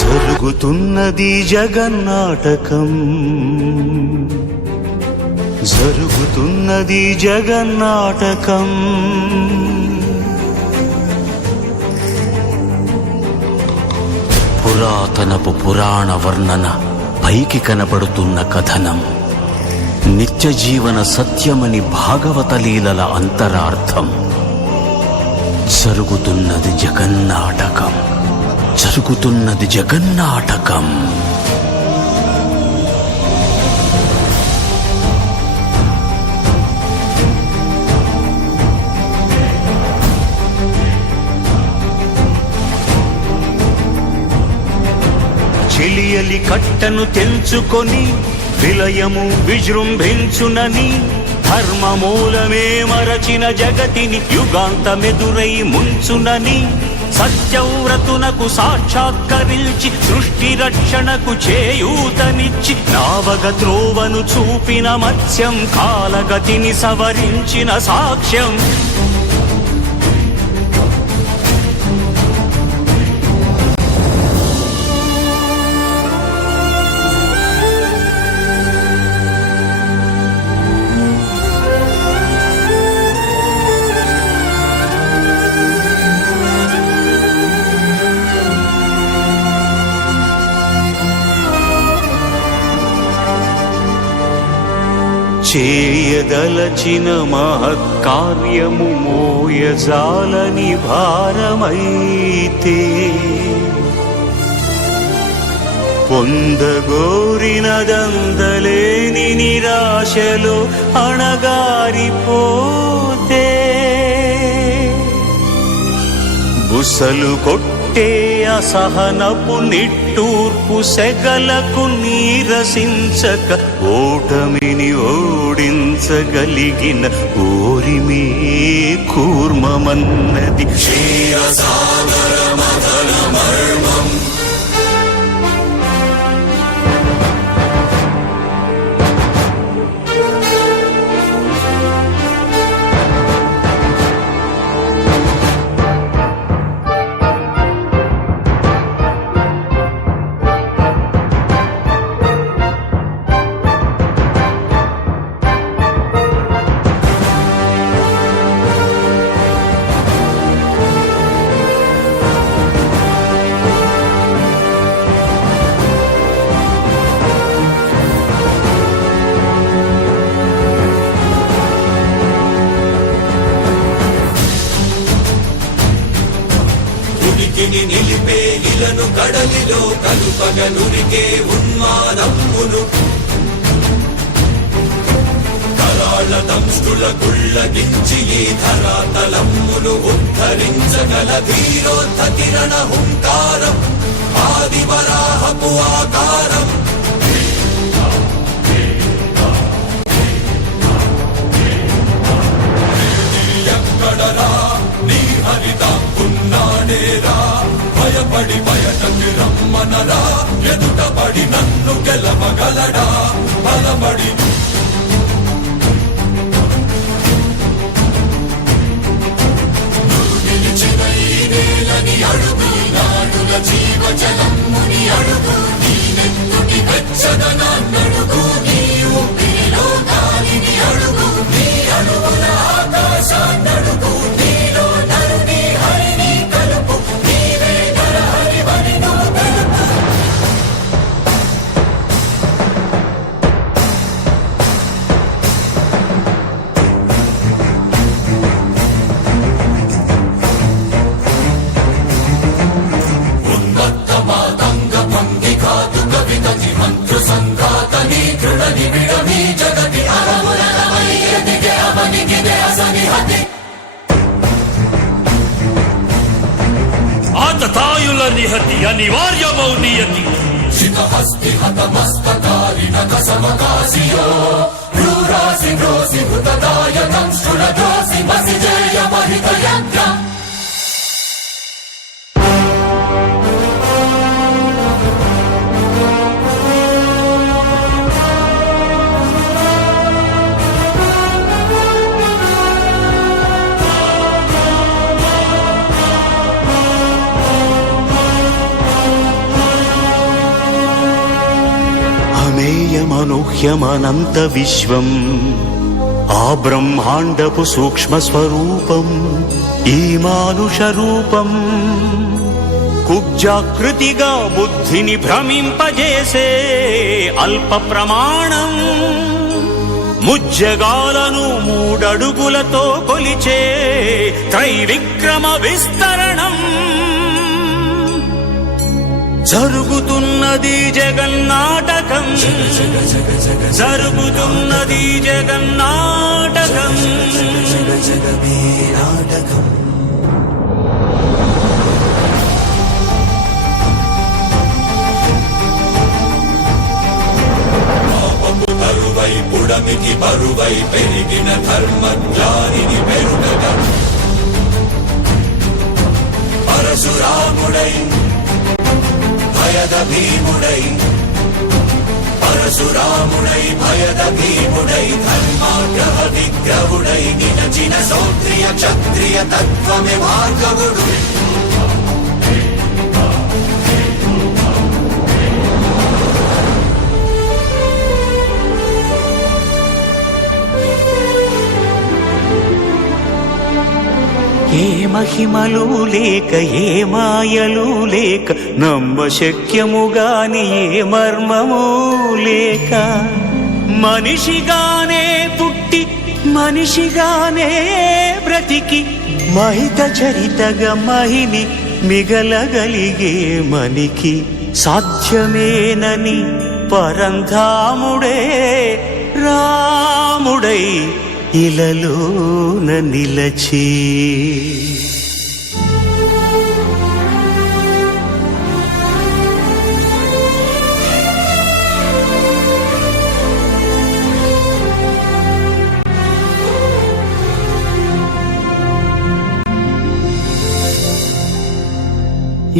జరుగుతున్నది జగన్నాటకం, జరుగుతున్నది జగన్నాటకం. పురాతనపు పురాణ వర్ణన, పైకి కనబడుతున్న కథనం, నిత్య జీవన సత్యమని భాగవత లీలల అంతరార్థం. జరుగుతున్నది జగన్నాటకం, జరుగుతున్నది జగన్నాటకం. చెలియలి కట్టను తెంచుకొని విలయము విజృంభించునని, ధర్మమూలమే మరచిన జగతిని యుగాంతమెదురై ముంచునని, సత్యవ్రతునకు సాక్షాత్కరించి సృష్టి రక్షణకు చేయూతనిచ్చి, నావగ త్రోవను చూపిన మత్స్యం, కాలగతిని సవరించిన సాక్ష్యం. చేయదలచిన మహత్కార్యము మోయజాలని భారమైతే, పొందగోరినదందలేని నిరాశలో అణగారిపోతే, బుసలు కొట్టే అసహనపు నిట్టూర్పు సెగలకు నీరసించక, ఓటమిని ఓడించగలిగిన ఓరిమే కూర్మమన్నది క్షీరసాగర మదన మర్మం. నిలిపే ఇలను కడలిలో కలుపగనురికే ఉన్మాదమ్మును, కరాళ దంష్టుల గుళ్ళగించి ఈ ధరాతలమ్మును ఉద్ధరించగల ధీరోద్ధ కిరణ హుంకారం, ఆదివరాహపు ఆకారం. ఎక్కడరా నీ హరిత ఉన్నాడేరా, భయపడి బయటకి రమ్మనరా, ఎదుటపడి నన్ను గెలవగలడా బలపడి. నిలిచిన ఈ నేలని అడుగు, నాడుల జీవజలమ్ముని అడుగు, నీ నెత్తుటి వెచ్చదనాన్నడుగు, నీ ఊపిరిలో గాలిని అడుగు, నీ అడుగుల ఆకాశాన్నడుగు, నీలో నరుని హరిని కలుపు, నీవే నరహరివని నువ్వు తెలుపు. ఉన్మత్త మాతంగ భంగి కాదు కవితకి మంత్ర సంఘాతని దృఢని విడమి జగతి అరములమై ఎదిగే అవనిగిదే అసని హతి. ఆతతాయుల నిహతి అనివార్యమౌ నియతి, శితహస్తి హతమస్తకారిణ కసమకాశియో, భ్రూరాసి భ్రోసి భృతదాయకం శ్రుడదోసి మసి జయ మహిత యంత్రం. అప్రమేయమనూహ్యమనంత విశ్వం ఆ బ్రహ్మాండపు సూక్ష్మ స్వరూపం ఈ మానుష రూపం కుబ్జాకృతిగా బుద్ధిని భ్రమింపజేసే అల్ప ప్రమాణం ముజ్జగాలను మూడడుగులతో కొలిచే త్రైవిక్రమ విస్తరణం జరుగుతున్నది జగన్నాటకం జరుగుతున్నది జగన్నాటకం నాటకం బరువై పుడమికి బరువై పెరిగిన ధర్మజ్ఞానిని పెరుగగా పరశురాముడై భయద భీముడై పరశురాముడై భయద భీముడై ధర్మాగ్రహ విగ్రహుడై నినచిన సౌత్రియ క్షత్రియ తత్వమే భార్గవుడు ఏ మహిమలు లేక ఏ మాయలు లేక నమ్మశక్యముగాని ఏ మర్మము లేక మనిషిగానే పుట్టి మనిషిగానే బ్రతికి మహిత చరితగా మహిని మిగలగలిగే మనికి సాధ్యమేనని పరంధాముడే రాముడై ఇలలోన నిలచి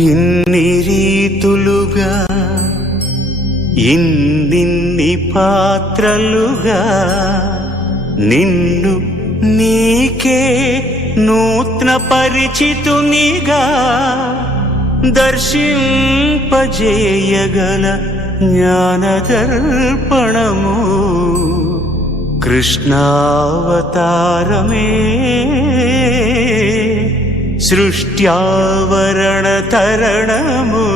ఇన్ని రీతులుగా ఇన్నిన్ని పాత్రలుగా నిన్ను నీకే నూత్న పరిచితునిగా దర్శింపజేయగల జ్ఞానదర్పణము కృష్ణావతారమే సృష్ట్యావరణ తరణము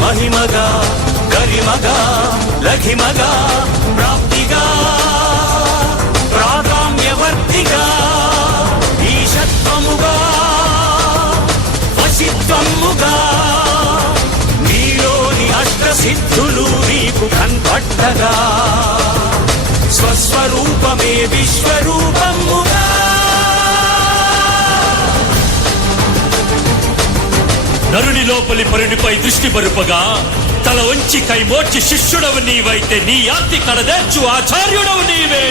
మహిమగా గరిమగా లఘిమగా ప్రాప్తిగా ప్రాగామ్యవర్తిగా ఈశత్వముగా వశిత్వముగా నీలోని అష్టసిద్ధులు నీకు కన్పట్టగా స్వస్వరూపమే విశ్వరూపముగా నరుని లోపలి పరునిపై దృష్టి పరుపగా తల వంచి కైమోర్చి శిష్యుడవు నీవైతే నీ యాతి కడదేర్చు ఆచార్యుడవు నీవే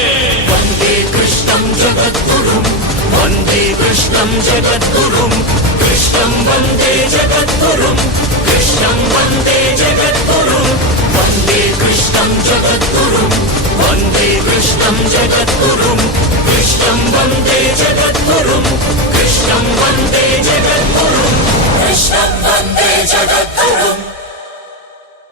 వందే కృష్ణం జగద్గురుం వందే కృష్ణం జగద్గురుం కృష్ణం వందే జగద్గురుం కృష్ణం వందే జగద్గురుం వందే కృష్ణం జగద్గురుం వందే కృష్ణం జగద్గురుం